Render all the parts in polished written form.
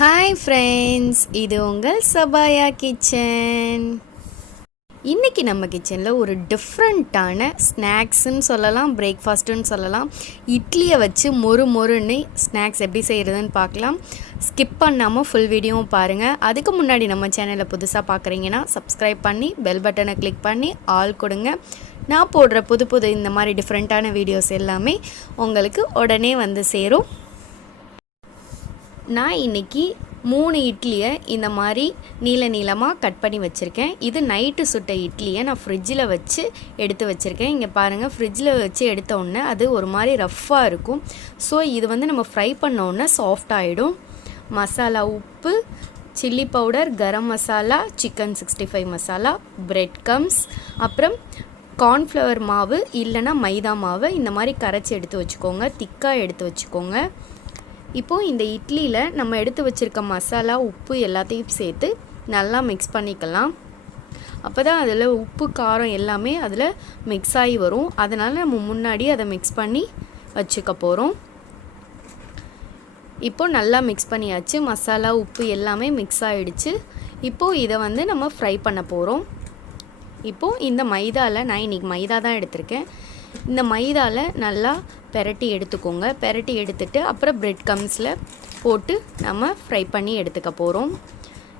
Hi friends, இது உங்கள் சபாயா kitchen. இன்றைக்கி நம்ம கிச்சனில் ஒரு டிஃப்ரெண்ட்டான ஸ்நாக்ஸுன்னு சொல்லலாம், பிரேக்ஃபாஸ்ட்டுன்னு சொல்லலாம். இட்லியை வச்சு மொறுன்னு ஸ்நாக்ஸ் எப்படி செய்கிறதுன்னு பார்க்கலாம். ஸ்கிப் பண்ணாமல் ஃபுல் வீடியோவும் பாருங்கள். அதுக்கு முன்னாடி நம்ம சேனலில் புதுசாக பார்க்குறீங்கன்னா சப்ஸ்கிரைப் பண்ணி பெல் பட்டனை கிளிக் பண்ணி ஆல் கொடுங்க. நான் போடுற புது இந்த மாதிரி டிஃப்ரெண்ட்டான வீடியோஸ் எல்லாமே உங்களுக்கு உடனே வந்து சேரும். நான் இன்றைக்கி 3 இட்லியை இந்த மாதிரி நீளமாக கட் பண்ணி வச்சுருக்கேன். இது நைட்டு சுட்ட இட்லியை நான் ஃப்ரிட்ஜில் வச்சு எடுத்து வச்சுருக்கேன். இங்கே பாருங்கள், ஃப்ரிட்ஜில் வச்சு எடுத்த உடனே அது ஒரு மாதிரி ரஃப்பாக இருக்கும். ஸோ இது வந்து நம்ம ஃப்ரை பண்ண உடனே சாஃப்ட் ஆகிடும். மசாலா, உப்பு, chilli powder, garam masala, chicken 65 masala, bread crumbs, அப்புறம் கார்ன்ஃப்ளவர் மாவு இல்லைன்னா மைதா மாவு இந்த மாதிரி கரைச்சி எடுத்து வச்சுக்கோங்க. திக்காக எடுத்து வச்சுக்கோங்க. இப்போது இந்த இட்லியில் நம்ம எடுத்து வச்சுருக்க மசாலா, உப்பு எல்லாத்தையும் சேர்த்து நல்லா மிக்ஸ் பண்ணிக்கலாம். அப்போ தான் அதில் உப்பு, காரம் எல்லாமே அதில் மிக்ஸ் ஆகி வரும். அதனால் நம்ம முன்னாடி அதை மிக்ஸ் பண்ணி வச்சுக்க போகிறோம். இப்போது நல்லா மிக்ஸ் பண்ணியாச்சு. மசாலா, உப்பு எல்லாமே மிக்ஸ் ஆகிடுச்சு. இப்போது இதை வந்து நம்ம ஃப்ரை பண்ண போகிறோம். இப்போது இந்த மைதாவில், நான் இன்றைக்கி மைதா தான் எடுத்திருக்கேன். இந்த மைதாவில் நல்லா பெரட்டி எடுத்துக்கோங்க. பெரட்டி எடுத்துட்டு அப்புறம் பிரெட் கம்ஸில் போட்டு நம்ம ஃப்ரை பண்ணி எடுத்துக்க போகிறோம்.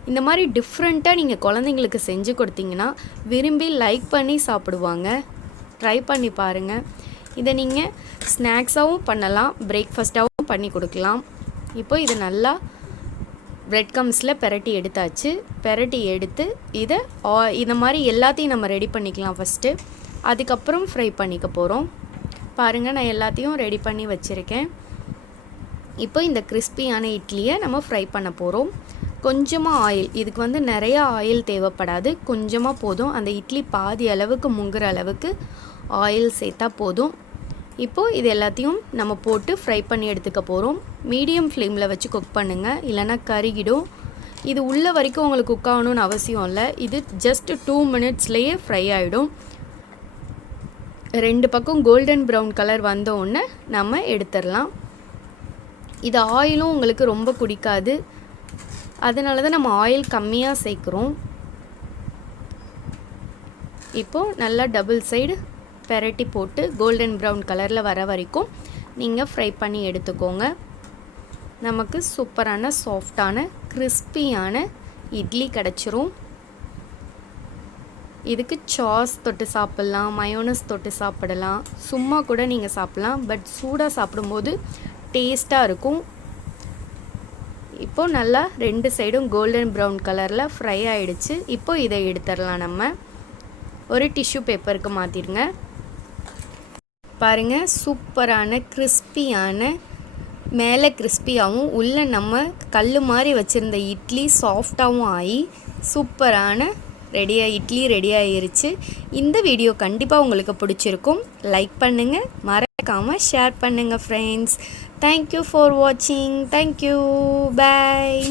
இந்த மாதிரி டிஃப்ரெண்ட்டாக நீங்கள் குழந்தைங்களுக்கு செஞ்சு கொடுத்தீங்கன்னா விரும்பி லைக் பண்ணி சாப்பிடுவாங்க. ட்ரை பண்ணி பாருங்கள். இதை நீங்கள் ஸ்நாக்ஸாகவும் பண்ணலாம், பிரேக்ஃபாஸ்ட்டாகவும் பண்ணி கொடுக்கலாம். இப்போ இது நல்லா பிரெட் கம்ஸில் பெரட்டி எடுத்தாச்சு. பெரட்டி எடுத்து இதை இந்த மாதிரி எல்லாத்தையும் நம்ம ரெடி பண்ணிக்கலாம் ஃபஸ்ட்டு. அதுக்கப்புறம் ஃப்ரை பண்ணிக்க போகிறோம். பாருங்கள், நான் எல்லாத்தையும் ரெடி பண்ணி வச்சுருக்கேன். இப்போ இந்த கிறிஸ்பியான இட்லியை நம்ம ஃப்ரை பண்ண போகிறோம். கொஞ்சமாக ஆயில், இதுக்கு வந்து நிறைய ஆயில் தேவைப்படாது, கொஞ்சமாக போதும். அந்த இட்லி பாதி அளவுக்கு முங்குற அளவுக்கு ஆயில் சேர்த்தா போதும். இப்போது இது எல்லாத்தையும் நம்ம போட்டு ஃப்ரை பண்ணி எடுத்துக்க போகிறோம். மீடியம் ஃப்ளேமில் வச்சு குக் பண்ணுங்கள், இல்லைன்னா கருகிடும். இது உள்ள வரைக்கும் உங்களுக்கு குக் ஆகணும்னு அவசியம் இல்லை. இது ஜஸ்ட் 2 மினிட்ஸ்லேயே ஃப்ரை ஆகிடும். 2 பக்கம் கோல்டன் ப்ரௌன் கலர் வந்தோடனே நம்ம எடுத்துடலாம். இது ஆயிலும் உங்களுக்கு ரொம்ப பிடிக்காது, அதனால தான் நம்ம ஆயில் கம்மியாக சேர்க்குறோம். இப்போது நல்லா டபுள் சைடு பெரட்டி போட்டு கோல்டன் ப்ரௌன் கலரில் வர வரைக்கும் நீங்கள் ஃப்ரை பண்ணி எடுத்துக்கோங்க. நமக்கு சூப்பரான சாஃப்டான கிறிஸ்பியான இட்லி கிடச்சிரும். இதுக்கு சாஸ் தொட்டு சாப்பிட்லாம், மயோனஸ் தொட்டு சாப்பிடலாம், சும்மா கூட நீங்கள் சாப்பிட்லாம். பட் சூடாக சாப்பிடும்போது டேஸ்ட்டாக இருக்கும். இப்போது நல்லா 2 சைடும் கோல்டன் ப்ரௌன் கலரில் ஃப்ரை ஆகிடுச்சு. இப்போது இதை எடுத்துடலாம். நம்ம ஒரு டிஷ்யூ பேப்பருக்கு மாற்றிடுங்க. பாருங்கள், சூப்பரான கிறிஸ்பியான, மேலே கிறிஸ்பியாகவும் உள்ளே நம்ம கல் மாதிரி வச்சுருந்த இட்லி சாஃப்டாகவும் ஆகி சூப்பரான இட்லி ரெடி ஆகிருச்சு. இந்த வீடியோ கண்டிப்பாக உங்களுக்கு பிடிச்சிருக்கும். லைக் பண்ணுங்கள், மறக்காமல் ஷேர் பண்ணுங்கள் ஃப்ரெண்ட்ஸ். தேங்க்யூ ஃபார் வாட்சிங். தேங்க்யூ, பாய்.